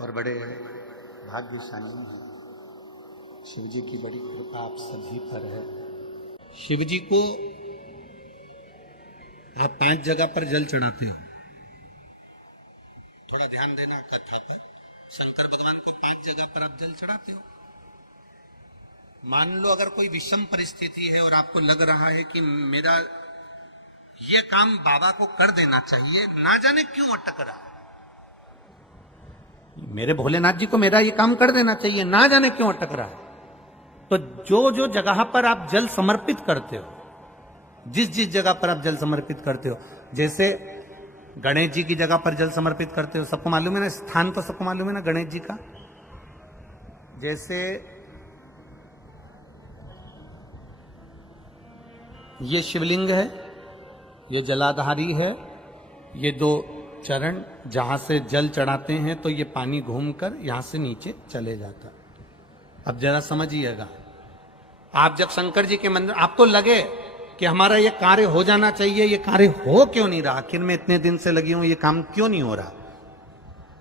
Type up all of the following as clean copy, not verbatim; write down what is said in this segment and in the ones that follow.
और बड़े भाग्यशाली हैं। शिव जी की बड़ी कृपा आप सभी पर है। शिव जी को आप 5 जगह पर जल चढ़ाते हो। थोड़ा ध्यान देना कथा पर। शंकर भगवान को 5 जगह पर आप जल चढ़ाते हो। मान लो अगर कोई विषम परिस्थिति है और आपको लग रहा है कि मेरा ये काम बाबा को कर देना चाहिए, ना जाने क्यों अटक रहा, मेरे भोलेनाथ जी को मेरा ये काम कर देना चाहिए, ना जाने क्यों अटक रहा है, तो जो जो जगह पर आप जल समर्पित करते हो, जिस जिस जगह पर आप जल समर्पित करते हो, जैसे गणेश जी की जगह पर जल समर्पित करते हो, सबको मालूम है ना, स्थान तो सबको मालूम है ना गणेश जी का। जैसे ये शिवलिंग है, ये जलाधारी है, ये 2 चरण जहां से जल चढ़ाते हैं तो ये पानी घूमकर यहां से नीचे चले जाता। अब जरा समझिएगा, आप जब शंकर जी के मंदिर, आपको लगे कि हमारा ये कार्य हो जाना चाहिए, ये कार्य हो क्यों नहीं रहा, आखिर में इतने दिन से लगी हूं, ये काम क्यों नहीं हो रहा,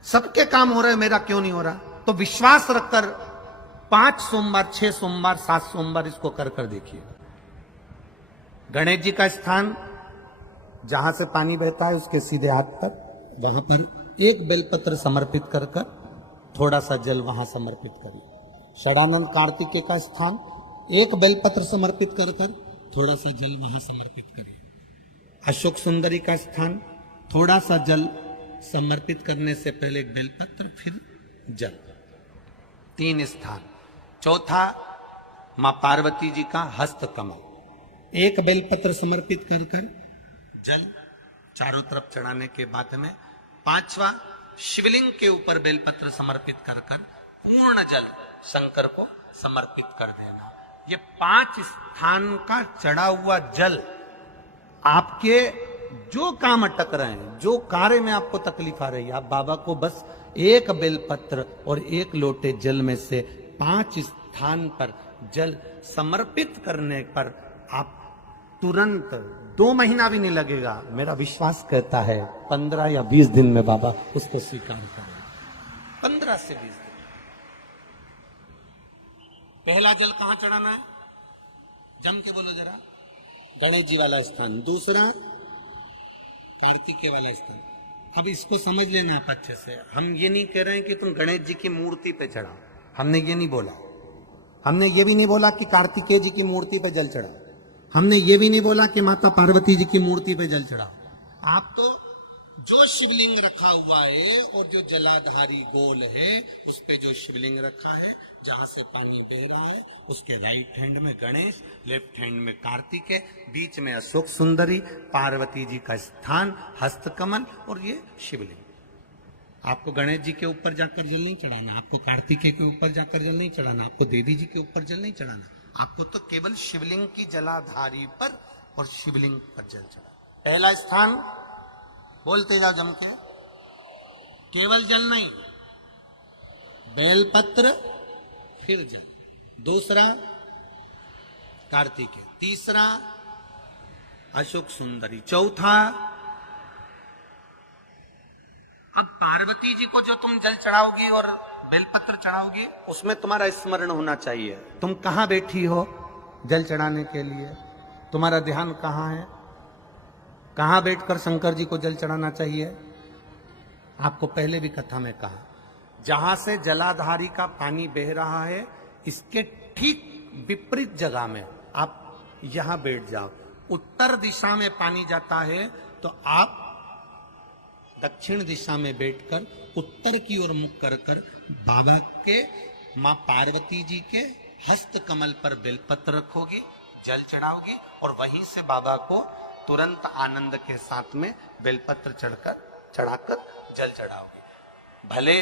सबके काम हो रहे हैं, मेरा क्यों नहीं हो रहा, तो विश्वास रखकर 5 सोमवार, 6 सोमवार, 7 सोमवार इसको कर देखिए। गणेश जी का स्थान जहां से पानी बहता है उसके सीधे हाथ पर, वहां पर एक बेलपत्र समर्पित कर थोड़ा सा जल वहां समर्पित करिए। षडानंद कार्तिकेय का स्थान, एक बेलपत्र समर्पित कर थोड़ा सा जल वहां समर्पित करिए। अशोक सुंदरी का स्थान, थोड़ा सा जल समर्पित करने से पहले एक बेलपत्र, फिर जल। 3 स्थान। चौथा, मां पार्वती जी का हस्त कमल, एक बेलपत्र समर्पित कर जल चारों तरफ चढ़ाने के बाद में 5वां, शिवलिंग के ऊपर बेलपत्र समर्पित कर पूर्ण जल शंकर को समर्पित कर देना। ये 5 स्थान का चढ़ा हुआ जल आपके जो काम अटक रहे हैं, जो कार्य में आपको तकलीफ आ रही है, आप बाबा को बस एक बेलपत्र और एक लोटे जल में से 5 स्थान पर जल समर्पित करने पर आप तुरंत 2 महीना भी नहीं लगेगा, मेरा विश्वास कहता है 15 या 20 दिन में बाबा उसको स्वीकार करें। 15 से 20 दिन। पहला जल कहां चढ़ाना है, जम के बोलो जरा, गणेश जी वाला स्थान। दूसरा, कार्तिकेय वाला स्थान। अब इसको समझ लेना आप अच्छे से। हम ये नहीं कह रहे हैं कि तुम गणेश जी की मूर्ति पे चढ़ाओ, हमने ये नहीं बोला। हमने ये भी नहीं बोला कि कार्तिकेय जी की मूर्ति पे जल चढ़ाओ, हमने ये भी नहीं बोला कि माता पार्वती जी की मूर्ति पे जल चढ़ाओ। आप तो जो शिवलिंग रखा हुआ है और जो जलाधारी गोल है उस पे जो शिवलिंग रखा है, जहां से पानी बह रहा है, उसके राइट हैंड में गणेश, लेफ्ट हैंड में कार्तिकेय, बीच में अशोक सुंदरी, पार्वती जी का स्थान, हस्तकमल और ये शिवलिंग। आपको गणेश जी के ऊपर जाकर जल नहीं चढ़ाना, आपको कार्तिकेय के ऊपर जाकर जल नहीं चढ़ाना, आपको देवी जी के ऊपर जल नहीं चढ़ाना, आपको तो केवल शिवलिंग की जलाधारी पर और शिवलिंग पर जल चढ़ा। पहला स्थान, बोलते जाओ जम के, केवल जल नहीं, बेलपत्र फिर जल। दूसरा, कार्तिकेय। तीसरा, अशोक सुंदरी। चौथा, अब पार्वती जी को जो तुम जल चढ़ाओगे और बेलपत्र चढ़ाओगे, उसमें तुम्हारा स्मरण होना चाहिए, तुम कहां बैठी हो जल चढ़ाने के लिए, तुम्हारा ध्यान कहां है, कहां बैठकर शंकर जी को जल चढ़ाना चाहिए। आपको पहले भी कथा में कहा, जहां से जलाधारी का पानी बह रहा है, इसके ठीक विपरीत जगह में आप यहां बैठ जाओ। उत्तर दिशा में पानी जाता है तो आप दक्षिण दिशा में बैठकर उत्तर की ओर मुख कर बाबा के, मां पार्वती जी के हस्त कमल पर बेलपत्र रखोगे, जल चढ़ाओगी और वहीं से बाबा को तुरंत आनंद के साथ में बेलपत्र चढ़ाकर जल चढ़ाओगे। भले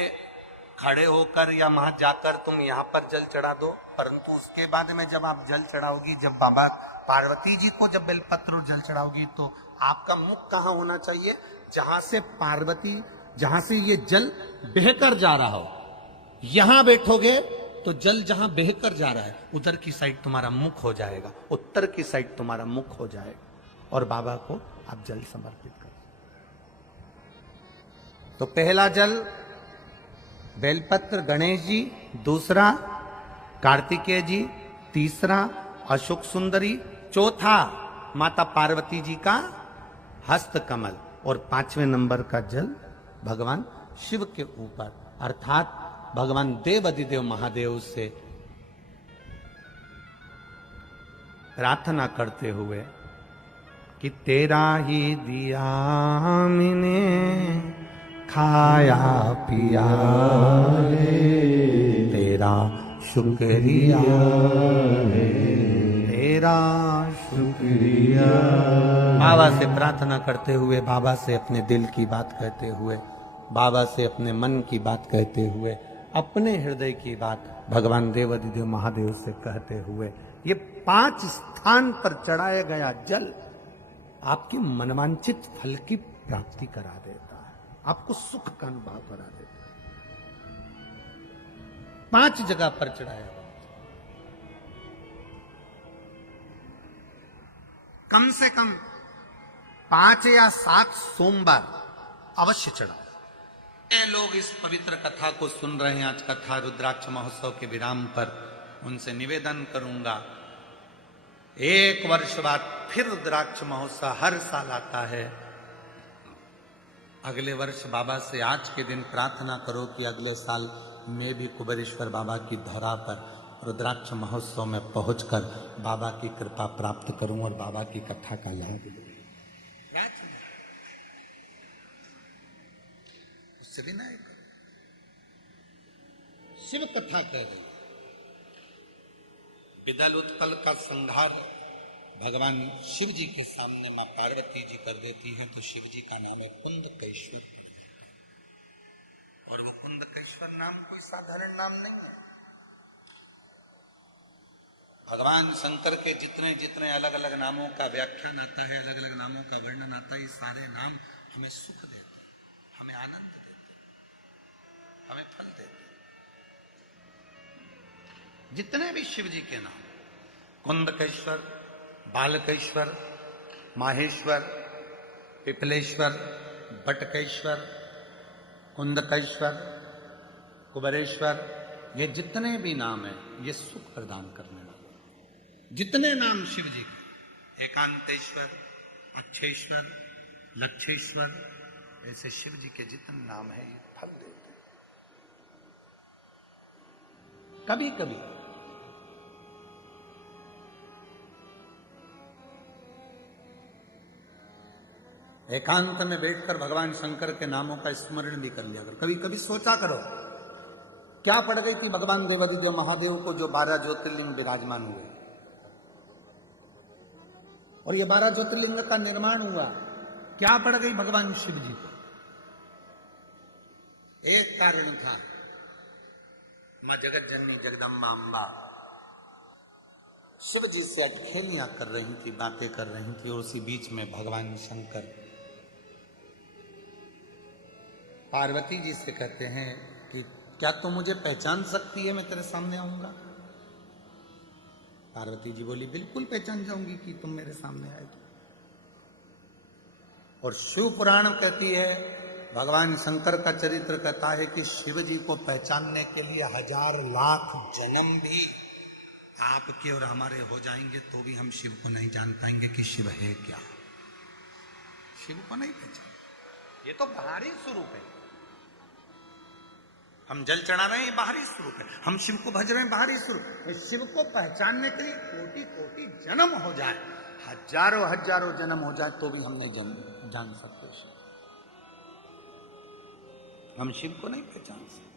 खड़े होकर या वहां जाकर तुम यहाँ पर जल चढ़ा दो, परंतु उसके बाद में जब आप जल चढ़ाओगी, जब बाबा पार्वती जी को जब बेलपत्र और जल चढ़ाओगी, तो आपका मुख कहाँ होना चाहिए, जहां से पार्वती, जहां से ये जल बहकर जा रहा हो, यहां बैठोगे तो जल जहां बहकर जा रहा है उधर की साइड तुम्हारा मुख हो जाएगा, उत्तर की साइड तुम्हारा मुख हो जाएगा और बाबा को आप जल समर्पित करो। तो पहला जल बेलपत्र गणेश जी, दूसरा कार्तिकेय जी, तीसरा अशोक सुंदरी, चौथा माता पार्वती जी का हस्त कमल और पांचवें नंबर का जल भगवान शिव के ऊपर, अर्थात भगवान देवाधिदेव महादेव से प्रार्थना करते हुए कि तेरा ही दिया मैंने खाया पिया रे, तेरा शुक्रिया रे, तेरा शुक्रिया। बाबा से प्रार्थना करते हुए, बाबा से अपने दिल की बात कहते हुए, बाबा से अपने मन की बात कहते हुए, अपने हृदय की बात भगवान देवाधिदेव महादेव से कहते हुए, ये 5 स्थान पर चढ़ाया गया जल आपके मनवांचित फल की प्राप्ति करा देता है, आपको सुख का अनुभव करा देता है। 5 जगह पर चढ़ाया गया, कम से कम 5 या 7 सोमवार अवश्य चढ़ाओ। लोग इस पवित्र कथा को सुन रहे हैं आज कथा रुद्राक्ष महोत्सव के विराम पर, उनसे निवेदन करूंगा, 1 वर्ष बाद फिर रुद्राक्ष महोत्सव हर साल आता है। अगले वर्ष बाबा से आज के दिन प्रार्थना करो कि अगले साल मैं भी कुबेरेश्वर बाबा की धरा पर रुद्राक्ष महोत्सव में पहुंचकर बाबा की कृपा प्राप्त करूं और बाबा की कथा का लाभ लूं। उससे भी नहीं करो, शिव कथा कह रही, विदल उत्कल का संहार भगवान शिव जी के सामने मां पार्वती जी कर देती है, तो शिव जी का नाम है कुंदकेश्वर। और वो कुंदकेश्वर नाम कोई साधारण नाम नहीं है। भगवान शंकर के जितने जितने अलग अलग नामों का व्याख्यान आता है, अलग अलग नामों का वर्णन आता है, ये सारे नाम हमें सुख देते हैं, हमें आनंद देते हैं, हमें फल देते हैं। जितने भी शिव जी के नाम, कुंदकेश्वर, बालकेश्वर, माहेश्वर, पिपलेश्वर, बटकेश्वर, कुंदकेश्वर, कुबेरेश्वर, ये जितने भी नाम हैं, ये सुख प्रदान करने वाले। जितने नाम शिव जी के, एकांतेश्वर, अक्षेश्वर, लक्षेश्वर, ऐसे शिव जी के जितने नाम हैं, ये फल देते हैं। कभी कभी एकांत में बैठकर भगवान शंकर के नामों का स्मरण भी कर लिया करो। कभी कभी सोचा करो, क्या पड़ गई कि भगवान देवाधिदेव महादेव को जो 12 ज्योतिर्लिंग विराजमान हुए और ये 12 ज्योतिर्लिंग का निर्माण हुआ, क्या पड़ गई भगवान शिव जी को? एक कारण था, मां जगत जननी जगदम्बा अम्बा शिव जी से अटखेलियां कर रही थी, बातें कर रही थी, और उसी बीच में भगवान शंकर पार्वती जी से कहते हैं कि क्या तुम मुझे पहचान सकती है, मैं तेरे सामने आऊंगा? पार्वती जी बोली, बिल्कुल पहचान जाऊंगी कि तुम मेरे सामने आए तो। और शिव पुराण कहती है, भगवान शंकर का चरित्र कहता है कि शिव जी को पहचानने के लिए 1000 लाख जन्म भी आपके और हमारे हो जाएंगे तो भी हम शिव को नहीं जान पाएंगे कि शिव है क्या। शिव को नहीं पहचान, ये तो बाहरी स्वरूप है। हम जल चढ़ा रहे हैं, बाहरी स्वरूप है। हम शिव को भज रहे हैं, बाहरी स्वरूप। शिव को पहचानने के लिए कोटि कोटि जन्म हो जाए, हजारों हजारों जन्म हो जाए तो भी हम नहीं जान सकते शिव। हम शिव को नहीं पहचान सकते।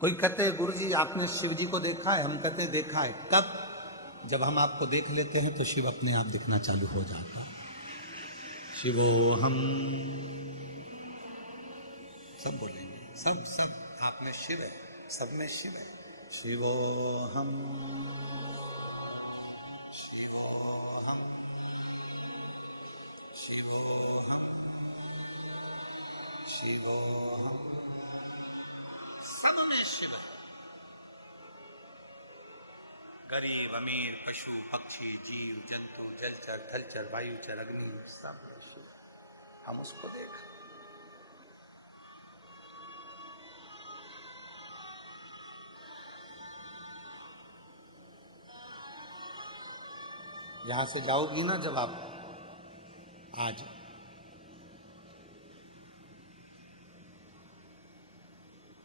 कोई कहते हैं गुरुजी आपने शिव जी को देखा है? हम कहते हैं देखा है। कब? जब हम आपको देख लेते हैं तो शिव अपने आप दिखना चालू हो जाता है। शिवो हम सब बोलेंगे, सब आप में शिव है, सब में शिव है। शिवो हम, शिवो हम, शिवो हम, शिवो हम, सब में शिव है। गरीब अमीर, पशु पक्षी, जीव जंतु, जलचर थलचर, वायुचर, अग्नि, सब हम उसको देख। यहां से जाओगी ना जब आप आज,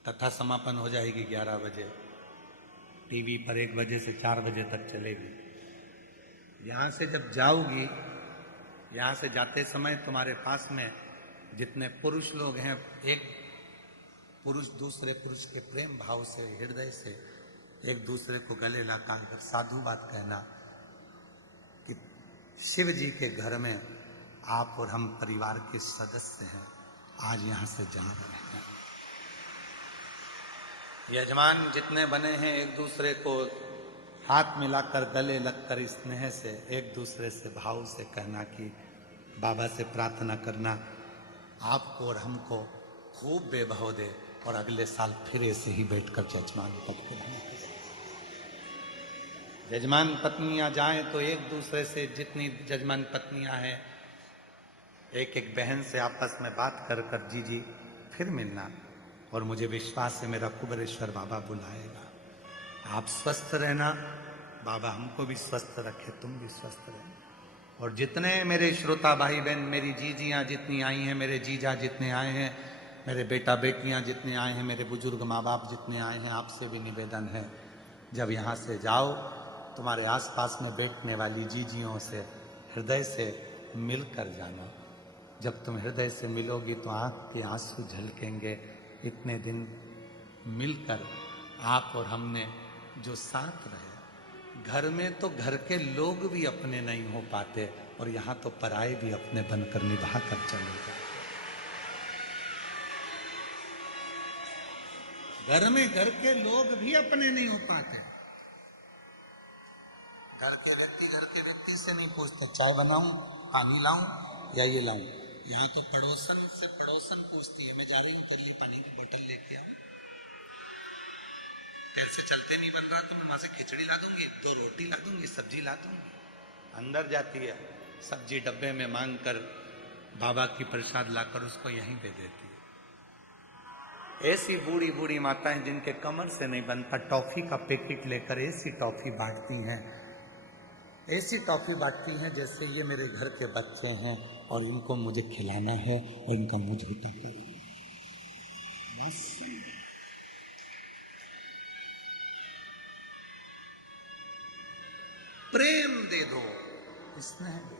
कथा समापन हो जाएगी 11 बजे, टीवी पर 1 बजे से 4 बजे तक चलेगी। यहां से जब जाओगी, यहां से जाते समय तुम्हारे पास में जितने पुरुष लोग हैं, एक पुरुष दूसरे पुरुष के प्रेम भाव से, हृदय से एक दूसरे को गले लगा कर साधु बात कहना कि शिव जी के घर में आप और हम परिवार के सदस्य हैं, आज यहां से जा रहे हैं। यजमान जितने बने हैं, एक दूसरे को हाथ मिलाकर गले लगकर स्नेह से एक दूसरे से भाव से कहना कि बाबा से प्रार्थना करना आपको और हमको खूब बेभाव दे और अगले साल फिर ऐसे ही बैठकर जजमान पद के रहने। जजमान पत्नियां जाएं तो एक दूसरे से, जितनी जजमान पत्नियां हैं, एक एक बहन से आपस में बात कर कर जी जी फिर मिलना। और मुझे विश्वास है मेरा कुबेरेश्वर बाबा बुलाएगा। आप स्वस्थ रहना, बाबा हमको भी स्वस्थ रखे, तुम भी स्वस्थ रहना। और जितने मेरे श्रोता भाई बहन, मेरी जीजियां जितनी आई हैं, मेरे जीजा जितने आए हैं, मेरे बेटा बेटियां जितने आए हैं, मेरे बुजुर्ग माँ बाप जितने आए हैं, आपसे भी निवेदन है जब यहाँ से जाओ तुम्हारे आसपास में बैठने वाली जीजियों से हृदय से मिलकर जाना। जब तुम हृदय से मिलोगी तो आंख के आंसू झलकेंगे। इतने दिन मिलकर आप और हमने जो साथ रहे, घर में तो घर के लोग भी अपने नहीं हो पाते और यहाँ तो पराए भी अपने बनकर निभा कर चले जाते। घर में घर के लोग भी अपने नहीं हो पाते। घर के व्यक्ति से नहीं पूछते चाय बनाऊं, पानी लाऊं या ये लाऊं। यहाँ तो पड़ोसन से पड़ोसन पूछती है, मैं जा रही हूँ तेरे लिए पानी की बोतल लेके आऊं, कैसे चलते नहीं बन रहा तो मैं वहां से खिचड़ी ला दूंगी, तो रोटी ला दूंगी, सब्जी ला दूंगी। अंदर जाती है, सब्जी डब्बे में मांग कर बाबा की प्रसाद लाकर उसको यहीं दे देती है। ऐसी बूढ़ी बूढ़ी माताएं जिनके कमर से नहीं बनता, टॉफी का पैकेट लेकर ऐसी टॉफी बांटती हैं, ऐसी टॉफी बांटती हैं जैसे ये मेरे घर के बच्चे हैं और इनको मुझे खिलाना है और इनका मुंह झूठा करना। प्रेम दे दो, स्नेह दे दो।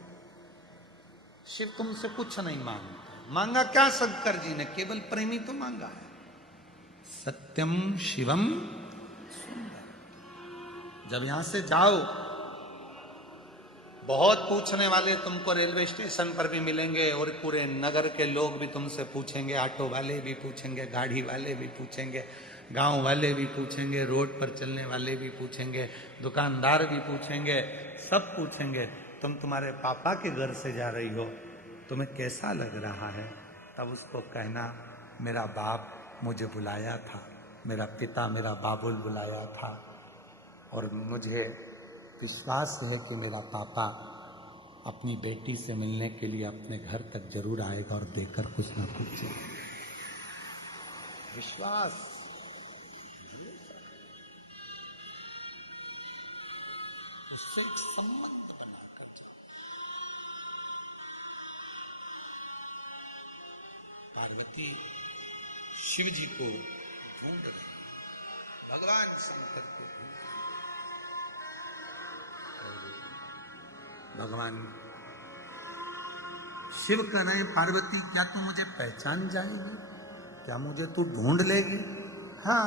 शिव तुमसे कुछ नहीं मांगता। मांगा क्या शंकर जी ने? केवल प्रेमी तो मांगा है। सत्यम शिवम सुंदर। जब यहां से जाओ, बहुत पूछने वाले तुमको रेलवे स्टेशन पर भी मिलेंगे और पूरे नगर के लोग भी तुमसे पूछेंगे, ऑटो वाले भी पूछेंगे, गाड़ी वाले भी पूछेंगे, गांव वाले भी पूछेंगे, रोड पर चलने वाले भी पूछेंगे, दुकानदार भी पूछेंगे, सब पूछेंगे तुम तुम्हारे पापा के घर से जा रही हो, तुम्हें कैसा लग रहा है? तब उसको कहना मेरा बाप मुझे बुलाया था, मेरा पिता मेरा बाबुल बुलाया था और मुझे विश्वास है कि मेरा पापा अपनी बेटी से मिलने के लिए अपने घर तक जरूर आएगा और देकर कुछ ना कुछ विश्वास। उससे एक संबंध बनाकर पार्वती शिव जी को ढूंढ रही, भगवान शंकर को ढूंढ। भगवान शिव कह रहे पार्वती क्या तू मुझे पहचान जाएगी? क्या मुझे तू ढूंढ लेगी? हाँ,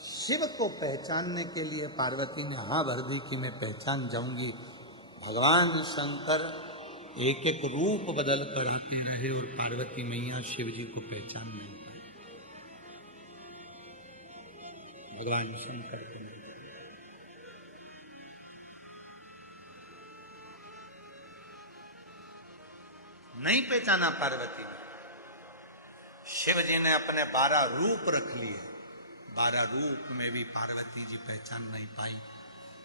शिव को पहचानने के लिए पार्वती ने हाँ भर दी कि मैं पहचान जाऊंगी। भगवान शंकर एक एक रूप बदल कर आते रहे और पार्वती मैया शिव जी को पहचान नहीं पाई। भगवान शंकर को नहीं पहचाना पार्वती ने। शिव जी ने अपने 12 रूप रख लिए, 12 रूप में भी पार्वती जी पहचान नहीं पाई।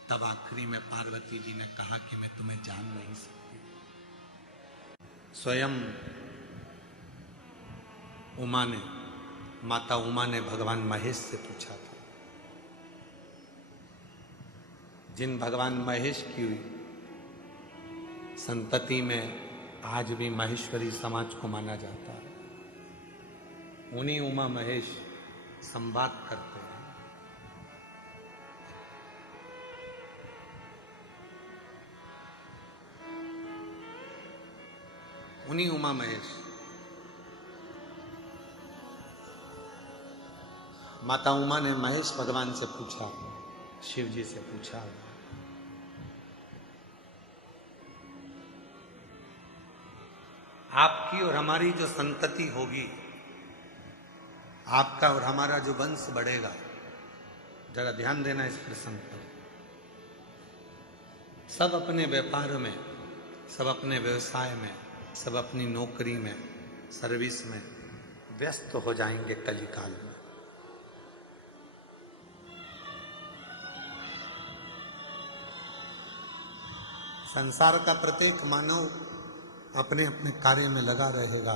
तब आखिरी में पार्वती जी ने कहा कि मैं तुम्हें जान नहीं सकती। स्वयं माता उमा ने भगवान महेश से पूछा था। जिन भगवान महेश की संतति में आज भी महेश्वरी समाज को माना जाता है, उन्हीं उमा महेश संवाद करते हैं। उन्हीं उमा महेश माता उमा ने महेश भगवान से पूछा, शिव जी से पूछा, आपकी और हमारी जो संतति होगी, आपका और हमारा जो वंश बढ़ेगा, जरा ध्यान देना इस प्रसंग पर। सब अपने व्यापार में, सब अपने व्यवसाय में, सब अपनी नौकरी में, सर्विस में व्यस्त हो जाएंगे कलिकाल में। संसार का प्रत्येक मानव अपने अपने कार्य में लगा रहेगा,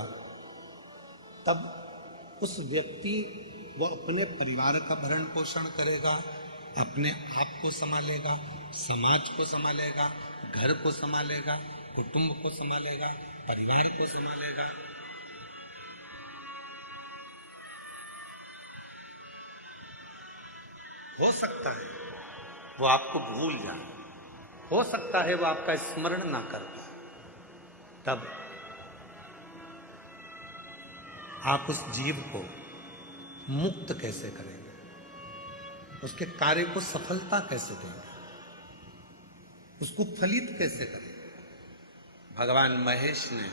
तब उस व्यक्ति वो अपने परिवार का भरण पोषण करेगा, अपने आप को संभालेगा, समाज को संभालेगा, घर को संभालेगा, कुटुंब को संभालेगा, परिवार को संभालेगा। हो सकता है वो आपको भूल जाए, हो सकता है वो आपका स्मरण ना कर पाए, तब आप उस जीव को मुक्त कैसे करेंगे, उसके कार्य को सफलता कैसे देंगे, उसको फलित कैसे करेंगे। भगवान महेश ने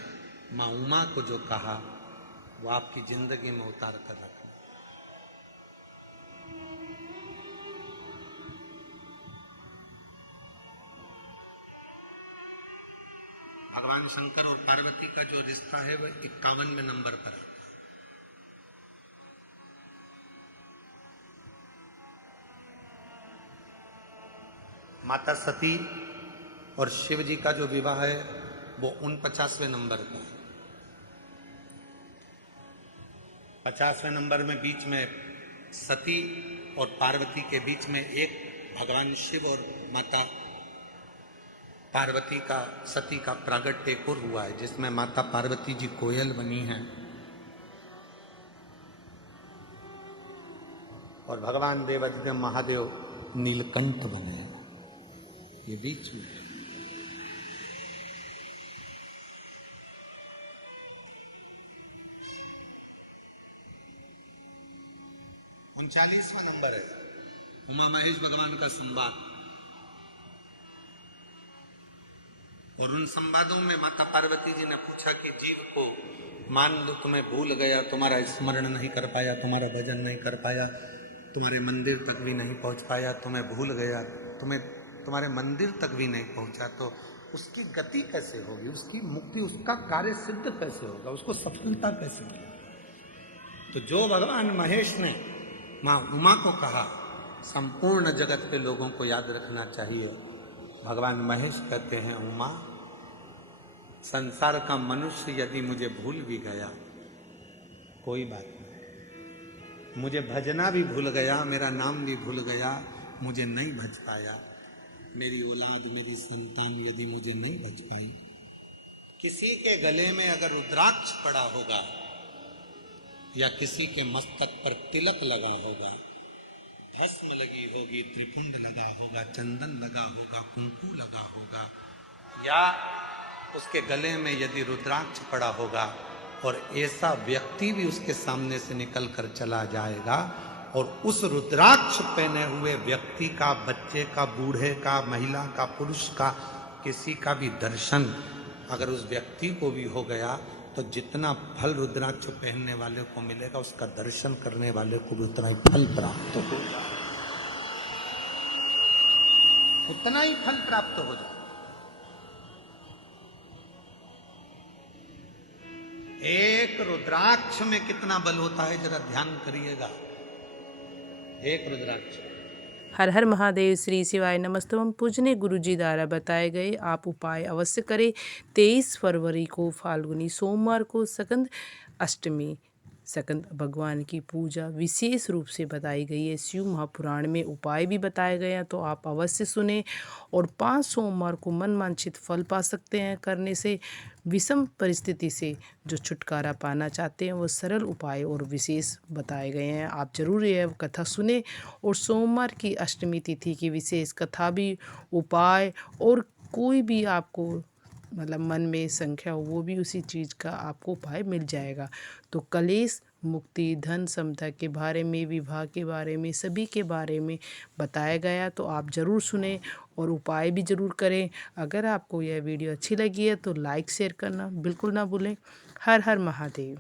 मां उमा को जो कहा वो आपकी जिंदगी में उतार कर रखना। भगवान शंकर और पार्वती का जो रिश्ता है वह 51वें नंबर पर है। माता सती और शिव जी का जो विवाह है वो 49वें नंबर पर है। 50वें नंबर में बीच में सती और पार्वती के बीच में एक भगवान शिव और माता पार्वती का, सती का प्रागट्य एक और हुआ है, जिसमें माता पार्वती जी कोयल बनी हैं और भगवान देवाधिदेव महादेव नीलकंठ बने हैं। ये बीच में 39वां नंबर है उमा महेश भगवान का संवाद। और उन संवादों में माता पार्वती जी ने पूछा कि जीव को मान लो तुम्हें भूल गया, तुम्हारा स्मरण नहीं कर पाया, तुम्हारा भजन नहीं कर पाया, तुम्हारे मंदिर तक भी नहीं पहुंच पाया, तुम्हें भूल गया, तुम्हारे मंदिर तक भी नहीं पहुंचा, तो उसकी गति कैसे होगी, उसकी मुक्ति, उसका कार्य सिद्ध कैसे होगा, उसको सफलता कैसे होगी। तो जो भगवान महेश ने मां उमा को कहा, संपूर्ण जगत के लोगों को याद रखना चाहिए। भगवान महेश कहते हैं, उमा, संसार का मनुष्य यदि मुझे भूल भी गया कोई बात नहीं, मुझे भजना भी भूल गया, मेरा नाम भी भूल गया, मुझे नहीं भज पाया, मेरी औलाद, मेरी संतान यदि मुझे नहीं भज पाई, किसी के गले में अगर रुद्राक्ष पड़ा होगा या किसी के मस्तक पर तिलक लगा होगा, भस्म लगी होगी, त्रिपुंड लगा होगा, चंदन लगा होगा, कुंकू लगा होगा, या उसके गले में यदि रुद्राक्ष पड़ा होगा और ऐसा व्यक्ति भी उसके सामने से निकल कर चला जाएगा और उस रुद्राक्ष पहने हुए व्यक्ति का, बच्चे का, बूढ़े का, महिला का, पुरुष का, किसी का भी दर्शन अगर उस व्यक्ति को भी हो गया तो जितना फल रुद्राक्ष पहनने वाले को मिलेगा, उसका दर्शन करने वाले को भी उतना ही फल प्राप्त होगा, उतना ही फल प्राप्त हो जाए। एक रुद्राक्ष में कितना बल होता है जरा ध्यान करिएगा। एक रुद्राक्ष हर हर महादेव। श्री शिवाय नमस्तम। पूजनीय गुरु जी द्वारा बताए गए आप उपाय अवश्य करें। 23 फरवरी को फाल्गुनी सोमवार को सकंद अष्टमी, सकंद भगवान की पूजा विशेष रूप से बताई गई है। शिव महापुराण में उपाय भी बताए गए हैं, तो आप अवश्य सुने। और 5 सोमवार को मन वांछित फल पा सकते हैं करने से। विषम परिस्थिति से जो छुटकारा पाना चाहते हैं वो सरल उपाय और विशेष बताए गए हैं, आप जरूर यह कथा सुने। और सोमवार की अष्टमी तिथि की विशेष कथा भी, उपाय और कोई भी आपको मतलब मन में संख्या हो वो भी उसी चीज़ का आपको उपाय मिल जाएगा। तो कलेश मुक्ति, धन समता के बारे में, विवाह के बारे में, सभी के बारे में बताया गया, तो आप ज़रूर सुने और उपाय भी ज़रूर करें। अगर आपको यह वीडियो अच्छी लगी है तो लाइक शेयर करना बिल्कुल ना भूलें। हर हर महादेव।